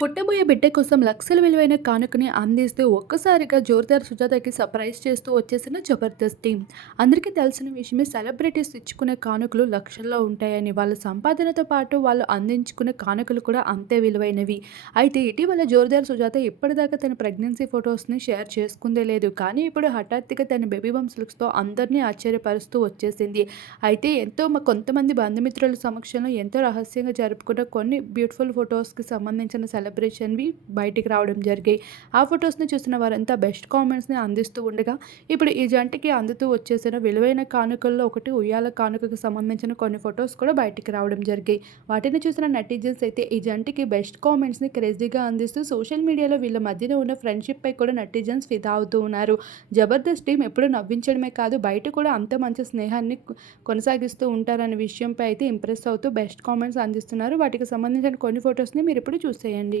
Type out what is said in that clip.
పుట్టబోయే బిడ్డ కోసం లక్షల విలువైన కానుకని అందిస్తూ ఒక్కసారిగా జోరుదార్ సుజాతకి సర్ప్రైజ్ చేస్తూ వచ్చేసిన జబర్దస్త్ టీమ్. అందరికీ తెలిసిన విషయమే, సెలబ్రిటీస్ ఇచ్చుకునే కానుకలు లక్షల్లో ఉంటాయని. వాళ్ళ సంపాదనతో పాటు వాళ్ళు అందించుకునే కానుకలు కూడా అంతే విలువైనవి. అయితే ఇటీవల జోరుదార్ సుజాత ఇప్పటిదాకా తన ప్రెగ్నెన్సీ ఫొటోస్ని షేర్ చేసుకుందే లేదు. కానీ ఇప్పుడు హఠాత్తుగా తన బేబీ బంప్స్ లుక్స్తో అందరినీ ఆశ్చర్యపరుస్తూ వచ్చేసింది. అయితే కొంతమంది బంధుమిత్రుల సమక్షంలో ఎంతో రహస్యంగా జరుపుకున్న కొన్ని బ్యూటిఫుల్ ఫొటోస్కి సంబంధించిన సెలబ్రేషన్వి బయటికి రావడం జరిగాయి. ఆ ఫొటోస్ని చూసిన వారంతా బెస్ట్ కామెంట్స్ని అందిస్తూ ఉండగా, ఇప్పుడు ఈ జంటకి అందుతూ వచ్చేసిన విలువైన కానుకల్లో ఒకటి ఉయ్యాల కానుకకు సంబంధించిన కొన్ని ఫొటోస్ కూడా బయటికి రావడం జరిగాయి. వాటిని చూసిన నెటిజన్స్ అయితే ఈ జంటకి బెస్ట్ కామెంట్స్ని క్రేజీగా అందిస్తూ సోషల్ మీడియాలో వీళ్ళ మధ్యన ఉన్న ఫ్రెండ్షిప్ పై కూడా నెటిజన్స్ ఫిదా అవుతూ ఉన్నారు. జబర్దస్త్ టీం ఎప్పుడు నవ్వించడమే కాదు, బయట కూడా అంత మంచి స్నేహాన్ని కొనసాగిస్తూ ఉంటారనే విషయంపై అయితే ఇంప్రెస్ అవుతూ బెస్ట్ కామెంట్స్ అందిస్తున్నారు. వాటికి సంబంధించిన కొన్ని ఫొటోస్ని మీరు ఇప్పుడు చూసేయండి.